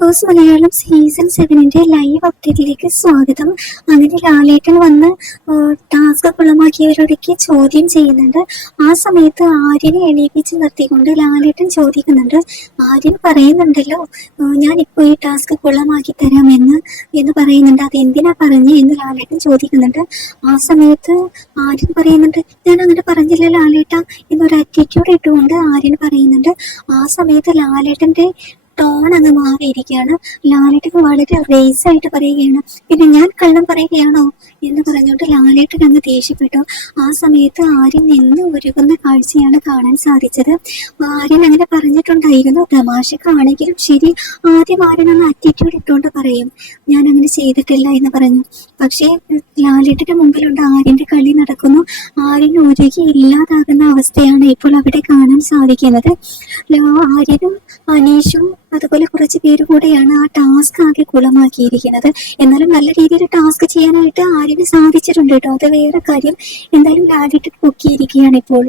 Boss Malayalam season സെവനിന്റെ live അപ്ഡേറ്റിലേക്ക് സ്വാഗതം. അങ്ങനെ ലാലേട്ടൻ വന്ന് ടാസ്ക് കുളമാക്കിയവരോടൊക്കെ ചോദ്യം ചെയ്യുന്നുണ്ട്. ആ സമയത്ത് ആര്യനെ എണീപ്പിച്ച് നിർത്തിക്കൊണ്ട് ലാലേട്ടൻ ചോദിക്കുന്നുണ്ട് ആര്യൻ പറയുന്നുണ്ടല്ലോ ഞാൻ ഇപ്പോൾ ഈ ടാസ്ക് കുളമാക്കി തരാം എന്ന് എന്ന് പറയുന്നുണ്ട്. അത് എന്തിനാ പറഞ്ഞു? എന്ന് ലാലേട്ടൻ ചോദിക്കുന്നുണ്ട്. ആ സമയത്ത് ആര്യൻ പറയുന്നുണ്ട് ഞാൻ അങ്ങനെ പറഞ്ഞില്ല ലാലേട്ട എന്നൊരു ആറ്റിറ്റ്യൂഡ് ഇട്ടുകൊണ്ട് ആര്യൻ പറയുന്നുണ്ട്. ആ സമയത്ത് ലാലേട്ടന്റെ ടോൺ അങ്ങ് മാറിയിരിക്കുകയാണ്. ലാലേട്ടൻ വളരെ റേസ് ആയിട്ട് പറയുകയാണ്. പിന്നെ ഞാൻ കള്ളം പറയുകയാണോ? എന്ന് പറഞ്ഞുകൊണ്ട് ലാലേട്ടൻ അങ്ങ് ദേഷ്യപ്പെട്ടു. ആ സമയത്ത് ആര്യൻ നിന്ന് ഒരുങ്ങുന്ന കാഴ്ചയാണ് കാണാൻ സാധിച്ചത്. ആര്യൻ അങ്ങനെ പറഞ്ഞിട്ടുണ്ടായിരുന്നു തമാശക്കാണെങ്കിലും ശരി ആദ്യം ആര്യൻ ഒന്ന് അറ്റിറ്റ്യൂഡ് ഇട്ടുകൊണ്ട് പറയും. ഞാൻ അങ്ങനെ ചെയ്തിട്ടില്ല എന്ന് പറഞ്ഞു. പക്ഷേ ലാലേട്ടന്റെ മുമ്പിലുണ്ട് ആര്യന്റെ കളി നടക്കുന്നു. ആര്യൻ ഒരുകി ഇല്ലാതാകുന്ന അവസ്ഥയാണ് ഇപ്പോൾ അവിടെ കാണാൻ സാധിക്കുന്നത്. ആര്യനും അനീഷും അതുപോലെ കുറച്ച് പേര് കൂടെയാണ് ആ ടാസ്ക് ആകെ കുളമാക്കിയിരിക്കുന്നത്. എന്നാലും നല്ല രീതിയിൽ ടാസ്ക് ചെയ്യാനായിട്ട് ആര്യന് സാധിച്ചിട്ടുണ്ട് കേട്ടോ. അത് വേറെ കാര്യം. എന്തായാലും ലാലിട്ട് പൊക്കിയിരിക്കുകയാണ് ഇപ്പോൾ.